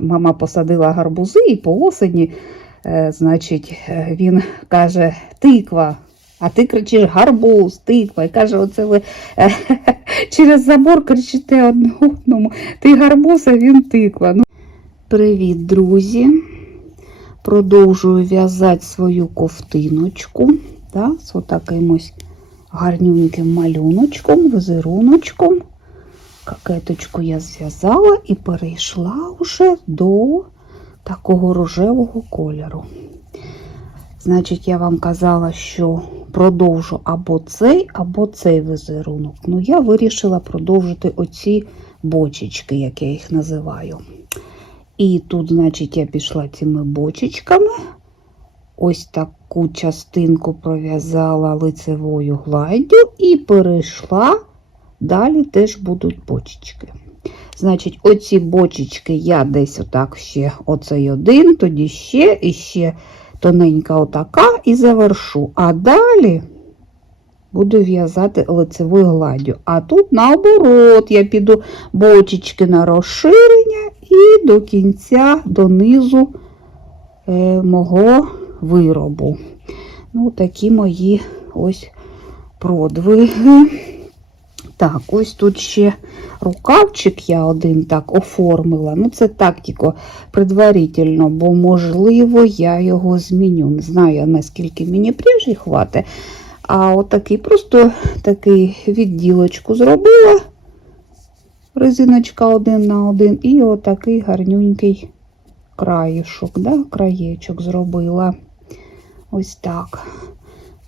Мама посадила гарбузи і по осені, е, значить, е, він каже, тиква. А ти кричиш гарбуз, тиква. І каже, оце ви е, через забор кричите одному. Ти гарбуз, а він тиква. Ну, Привіт, друзі! Продовжую в'язати свою ковтиночку. Да, з отаким ось гарнюньким малюночком, візеруночком. Какеточку я зв'язала і перейшла вже до такого рожевого кольору. Значить, я вам казала, що продовжу або цей, або цей візерунок. Ну, я вирішила продовжити оці бочечки, як я їх називаю. І тут, значить, я пішла цими бочечками. Ось таку частинку пров'язала лицевою гладдю і перейшла. Далі теж будуть бочечки. Значить, оці бочечки я десь отак ще оцей один, тоді ще і ще тоненька отака і завершу. А далі буду в'язати лицевою гладдю. А тут наоборот, я піду бочечки на розширення і до кінця, донизу е, мого виробу. Ну, такі мої ось продвиги. Так, ось тут ще рукавчик я один так оформила. Ну, це так тільки предварительно, бо, можливо, я його зміню. Не знаю, наскільки мені пряжі хватить. А отакий просто такий відділочку зробила. Резиночка один на один. І отакий гарнюнький краєшок, да? краєчок зробила. Ось так.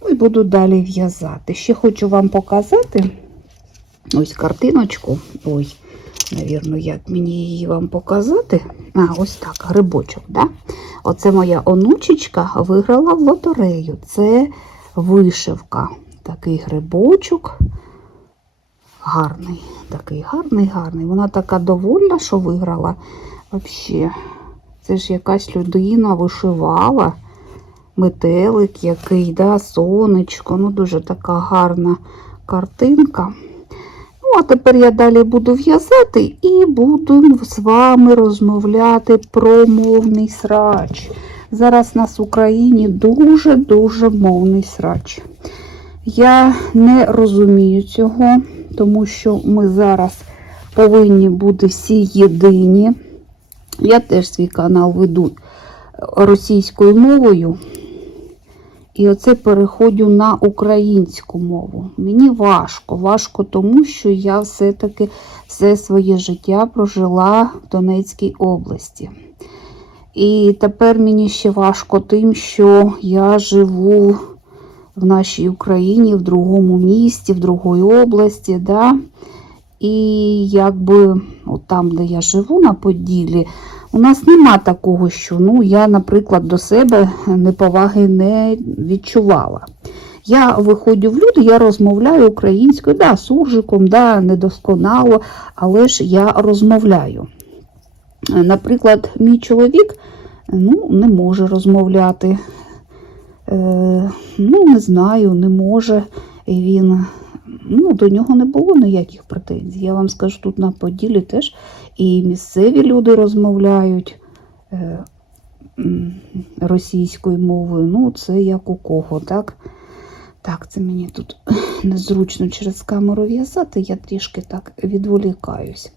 Ну і буду далі в'язати. Ще хочу вам показати. Ось картиночку. Ой, навірно, як мені її вам показати. А, ось так, грибочок. Да? Оце моя онучечка виграла в лотерею. Це вишивка. Такий грибочок. Гарний, такий гарний, гарний. Вона така довольна, що виграла. Взагалі, це ж якась людина вишивала. Метелик який, да, сонечко. Ну, дуже така гарна картинка. А тепер я далі буду в'язати і буду з вами розмовляти про мовний срач. Зараз у нас в Україні дуже-дуже мовний срач. Я не розумію цього, тому що ми зараз повинні бути всі єдині. Я теж свій канал веду російською мовою. І оце переходжу на українську мову. Мені важко. Важко тому, що я все-таки все своє життя прожила в Донецькій області. І тепер мені ще важко тим, що я живу в нашій Україні, в другому місті, в другій області. Да? І якби от там, де я живу на Поділлі, у нас нема такого, що ну, я, наприклад, до себе неповаги не відчувала. Я виходжу в люди, я розмовляю українською, да, суржиком, да, недосконало, але ж я розмовляю. Наприклад, мій чоловік ну, не може розмовляти. Е, ну, не знаю, не може. І він, ну, До нього не було ніяких претензій. Я вам скажу, тут на Поділі теж і місцеві люди розмовляють е, російською мовою. Ну, це як у кого, так? Так, це мені тут незручно через камеру в'язати, я трішки так відволікаюсь.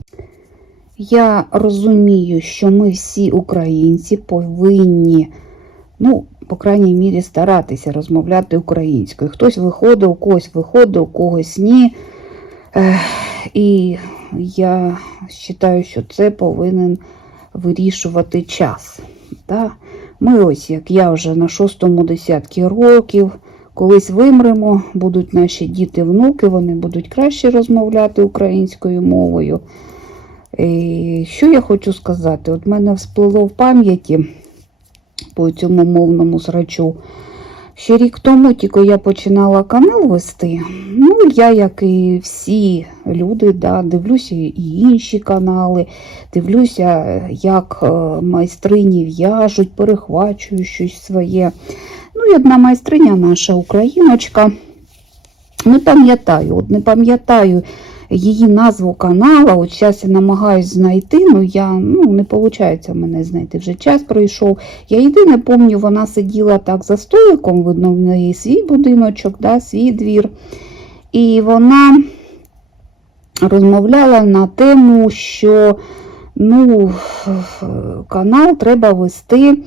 Я розумію, що ми всі українці повинні, ну, по крайній мірі, старатися розмовляти українською. Хтось виходить, у когось виходить, у когось ні. І я вважаю, що це повинен вирішувати час. Ми ось, як я вже на шостому десятки років, колись вимремо, будуть наші діти-внуки, вони будуть краще розмовляти українською мовою. І Що я хочу сказати? От мене всплило в пам'яті по цьому мовному срачу. Ще рік тому тільки я починала канал вести. Ну, я, як і всі люди, да, дивлюся і інші канали, дивлюся, як е, майстрині в'яжуть, перехвачую щось своє. Ну, і одна майстриня наша україночка. Не пам'ятаю, от не пам'ятаю, її назву канала. От зараз я намагаюсь знайти, ну я ну, не виходить в мене знайти. Вже час пройшов. Я єдине пам'ятаю, вона сиділа так за столиком, видно, в неї свій будиночок, да, свій двір. І вона розмовляла на тему, що ну, канал треба вести,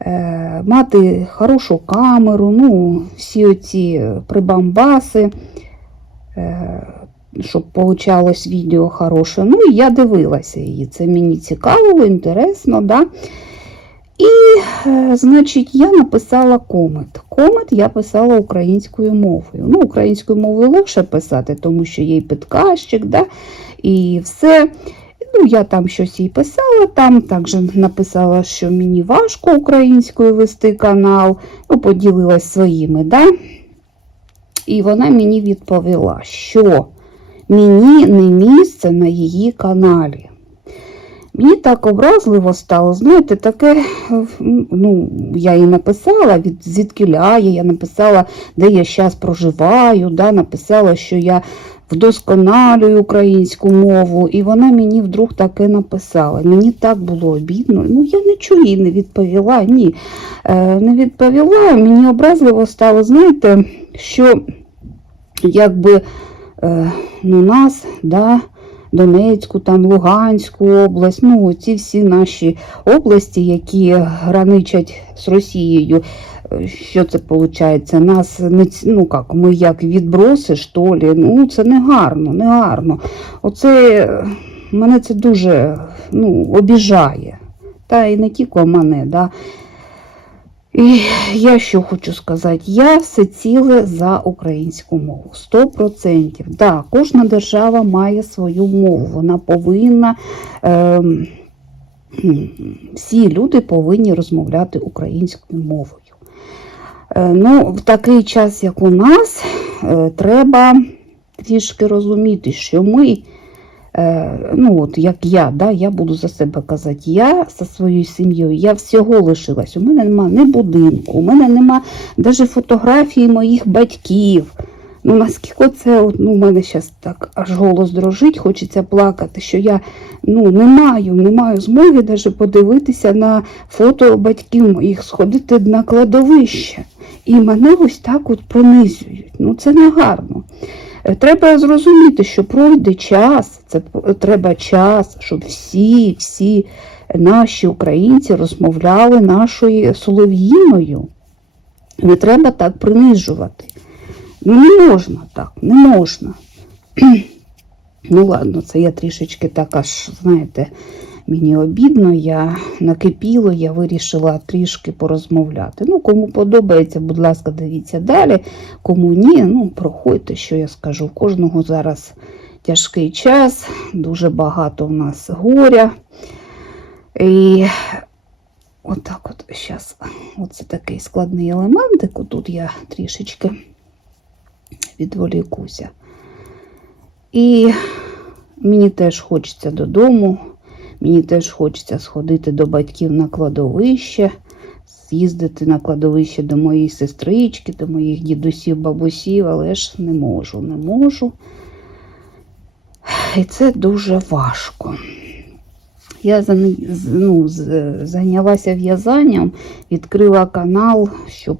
е, мати хорошу камеру, ну, всі оці прибамбаси, е, щоб получалось відео хороше. Ну, і я дивилася її. Це мені цікавило, інтересно, да. І, е, значить, я написала комент. Комент я писала українською мовою. Ну, українською мовою легше писати, тому що є і підказчик, да, і все. Ну, я там щось їй писала, там також написала, що мені важко українською вести канал, ну, поділилась своїми, да? І вона мені відповіла, що мені не місце на її каналі. Мені так образливо стало, знаєте, таке, ну, я їй написала, від, звідки ляє, я написала, де я зараз проживаю, да, написала, що я вдосконалюю українську мову, і вона мені вдруг таке написала. Мені так було обідно. Ну, я нічого їй не відповіла, ні. Е, не відповіла, мені образливо стало, знаєте, що якби ну, нас, да, Донецьку, там Луганську область, ну ці всі наші області, які граничать з Росією. Е, Що це виходить? Нас не ну як, ми як відброси, що лі? Ну це не гарно, не гарно. Оце е, мене це дуже ну, обіжає. Та і не тільки мене, да. І я що хочу сказати, я все ціле за українську мову. 100%. Да, кожна держава має свою мову. Вона повинна, ем, всі люди повинні розмовляти українською мовою. Е, ну, в такий час, як у нас, е, треба трішки розуміти, що ми Е, ну от як я, да, я буду за себе казати, я зі своєю сім'єю, я всього лишилась. У мене нема ні будинку, у мене нема навіть фотографії моїх батьків. Ну наскільки це, ну, у мене зараз так аж голос дрожить, хочеться плакати, що я ну, не маю, не маю змоги навіть подивитися на фото батьків моїх, сходити на кладовище. І мене ось так от принизують. Ну це не гарно. Е, Треба зрозуміти, що пройде час, це треба час, щоб всі, всі наші українці розмовляли нашою солов'їною. Не треба так принижувати. Ну, не можна так, не можна. Ну, ладно, це я трішечки так аж, знаєте, мені обідно, я накипіло, я вирішила трішки порозмовляти. Ну, кому подобається, будь ласка, дивіться далі. Кому ні, ну, проходьте, що я скажу. У кожного зараз тяжкий час, дуже багато в нас горя. І отак от зараз, оце такий складний елементик. Тут я трішечки відволікуся. І мені теж хочеться додому, мені теж хочеться сходити до батьків на кладовище, з'їздити на кладовище до моєї сестрички, до моїх дідусів, бабусів, але ж не можу, не можу. І це дуже важко. Я ну, зайнялася в'язанням, відкрила канал, щоб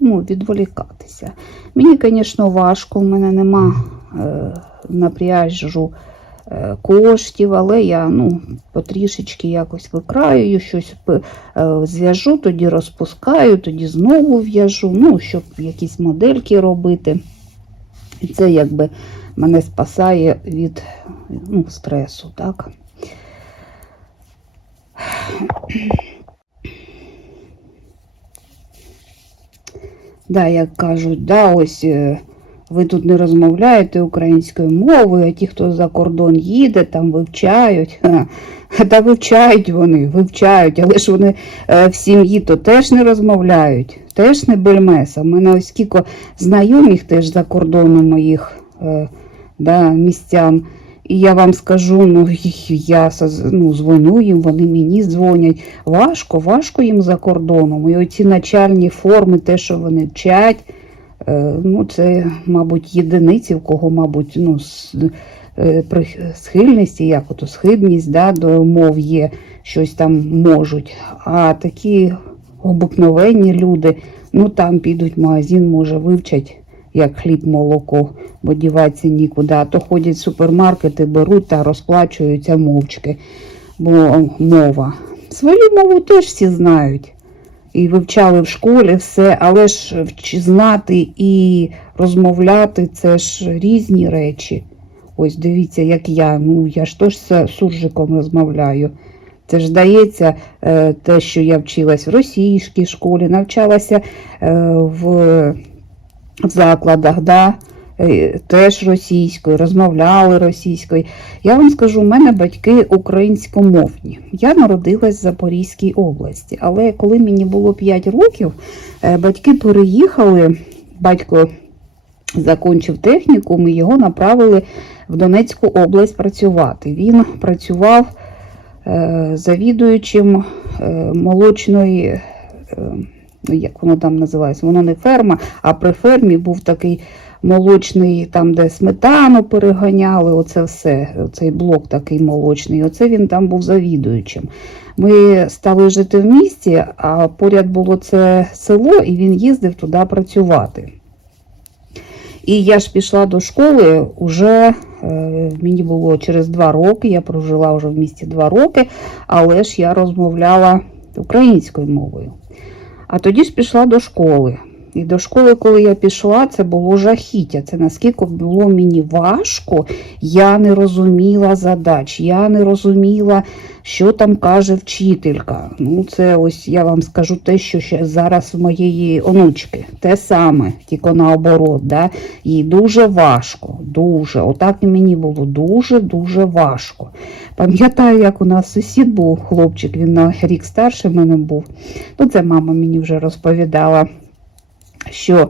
ну, відволікатися. Мені, звісно, важко, у мене нема е, напряжу коштів, але я ну, потрішечки якось викраюю, щось е, зв'яжу, тоді розпускаю, тоді знову в'яжу, ну, щоб якісь модельки робити. І це якби мене спасає від ну, стресу, так? Да, як кажуть, да, ось е, ви тут не розмовляєте українською мовою, а ті, хто за кордон їде, там вивчають. Та вивчають вони, вивчають, але ж вони е, в сім'ї то теж не розмовляють, теж не бельмеса. У мене ось скільки знайомих теж за кордоном моїх е, да, містян. І я вам скажу, ну я ну, дзвоню їм, вони мені дзвонять. Важко, важко їм за кордоном. І оці начальні форми, те, що вони вчать, ну це, мабуть, єдиниці, в кого, мабуть, ну, е, схильність, як ото схибність да, до мов є, щось там можуть. А такі обикновенні люди, ну там підуть в магазин, може, вивчать, як хліб, молоко, бо діватися нікуди. А то ходять в супермаркети, беруть та розплачуються мовчки, бо мова. Свою мову теж всі знають. І вивчали в школі все, але ж знати і розмовляти це ж різні речі. Ось дивіться, як я. Ну я ж теж з суржиком розмовляю. Це ж здається, е, те, що я вчилась в російській школі, навчалася е, в, закладах, да, теж російською, розмовляли російською. Я вам скажу, у мене батьки українськомовні. Я народилась в Запорізькій області, але коли мені було 5 років, е, батьки переїхали, батько закінчив технікум і його направили в Донецьку область працювати. Він працював е, завідуючим е, молочної, е, як воно там називається, воно не ферма, а при фермі був такий молочний, там, де сметану переганяли, оце все, цей блок такий молочний. Оце він там був завідуючим. Ми стали жити в місті, а поряд було це село, і він їздив туди працювати. І я ж пішла до школи уже е, мені було через два роки, я прожила вже в місті два роки, але ж я розмовляла українською мовою. А тоді ж пішла до школи. І до школи, коли я пішла, це було жахіття. Це наскільки було мені важко, я не розуміла задач, я не розуміла, що там каже вчителька. Ну, це ось я вам скажу те, що ще зараз в моєї онучки. Те саме, тільки наоборот. Да? Їй дуже важко, дуже. Отак і мені було дуже-дуже важко. Пам'ятаю, як у нас сусід був хлопчик, він на рік старший мене був. Ну, це мама мені вже розповідала, що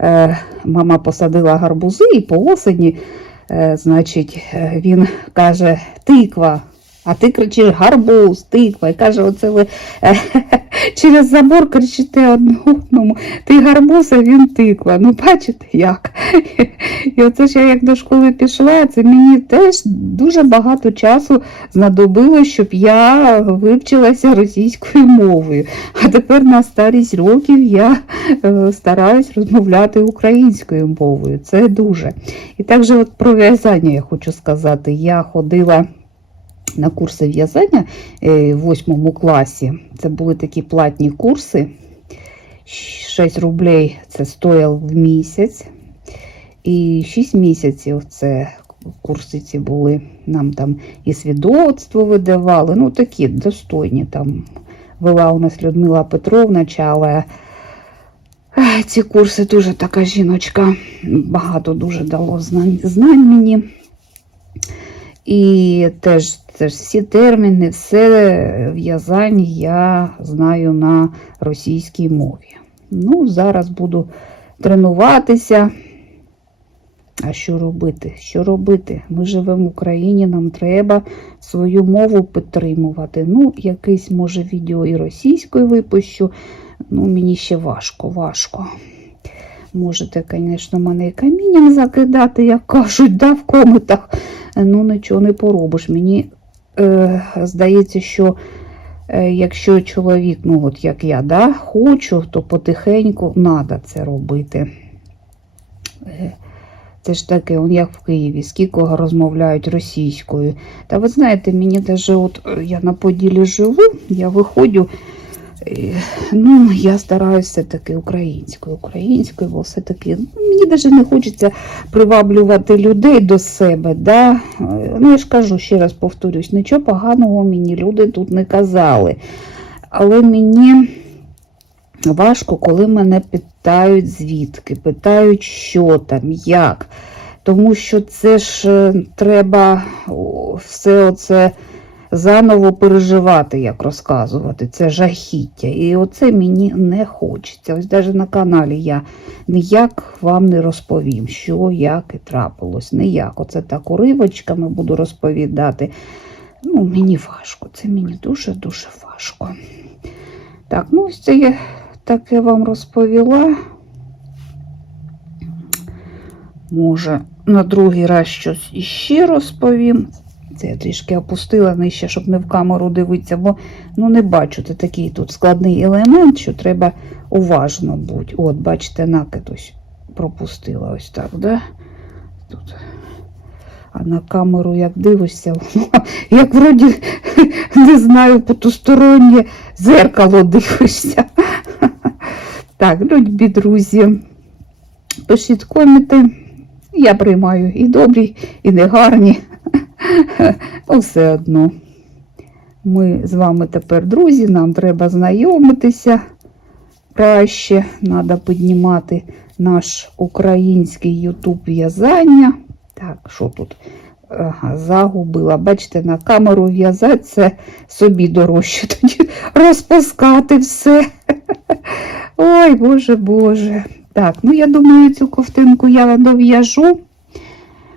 е, мама посадила гарбузи і по осені, е, значить, е, він каже, тиква. А ти кричиш гарбуз, тиква. І каже, оце ви е, через забор кричите одному. Ти гарбуз, а він тиква. Ну, бачите як. І оце ж я як до школи пішла, це мені теж дуже багато часу знадобилось, щоб я вивчилася російською мовою. А тепер на старість років я е, стараюсь розмовляти українською мовою. Це дуже. І також от про в'язання я хочу сказати. Я ходила на курси в'язання е, в восьмому класі. Це були такі платні курси. 6 рублей це стояв в місяць. І 6 місяців це курси ці були. Нам там і свідоцтво видавали, ну такі достойні там. Вела у нас Людмила Петровна Чалая. Ці курси дуже така жіночка. Багато дуже дало знань, знань мені. І теж, теж всі терміни, все в'язання я знаю на російській мові. Ну, зараз буду тренуватися. А що робити? Що робити? Ми живемо в Україні, нам треба свою мову підтримувати. Ну, якийсь, може, відео і російською випущу. Ну, мені ще важко, важко. Можете, звісно, мене і камінням закидати, як кажуть, да, в коментах. Ну, нічого не поробиш. Мені е, здається, що е, якщо чоловік, ну от як я, да, хочу, то потихеньку треба це робити. Е, це ж таке, он як в Києві, скільки розмовляють російською. Та ви знаєте, мені навіть от е, я на Поділі живу, я виходжу, ну, я стараюся все-таки українською, українською, бо все-таки ну, мені навіть не хочеться приваблювати людей до себе. Да? Ну, я ж кажу, ще раз повторюсь, нічого поганого мені люди тут не казали. Але мені важко, коли мене питають звідки, питають, що там, як. Тому що це ж е, треба все оце заново переживати, як розказувати. Це жахіття. І оце мені не хочеться. Ось навіть на каналі я ніяк вам не розповім, що, як і трапилось. Ніяк. Оце так уривочками буду розповідати. Ну, мені важко, це мені дуже-дуже важко. Так, ну ось це я таке вам розповіла. Може, на другий раз щось іще розповім. Це я трішки опустила нижче, щоб не в камеру дивитися, бо ну, не бачу. Це такий тут складний елемент, що треба уважно бути. От, бачите, накид ось пропустила ось так, да? Тут. А на камеру як дивишся, як вроді не знаю, потустороннє зеркало дивишся. Так, любі друзі, пишіть коменти. Я приймаю і добрі, і негарні. Ну, все одно. Ми з вами тепер друзі, нам треба знайомитися краще. Треба піднімати наш український ютуб в'язання. Так, що тут? Ага, загубила. Бачите, на камеру в'язати це собі дорожче тоді розпускати все. Ой, Боже, Боже. Так, ну я думаю, цю ковтинку я дов'яжу.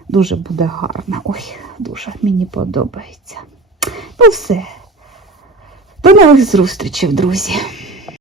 Дуже буде гарно. Ой, дуже мені подобається. Ну все. До нових зустрічей, друзі.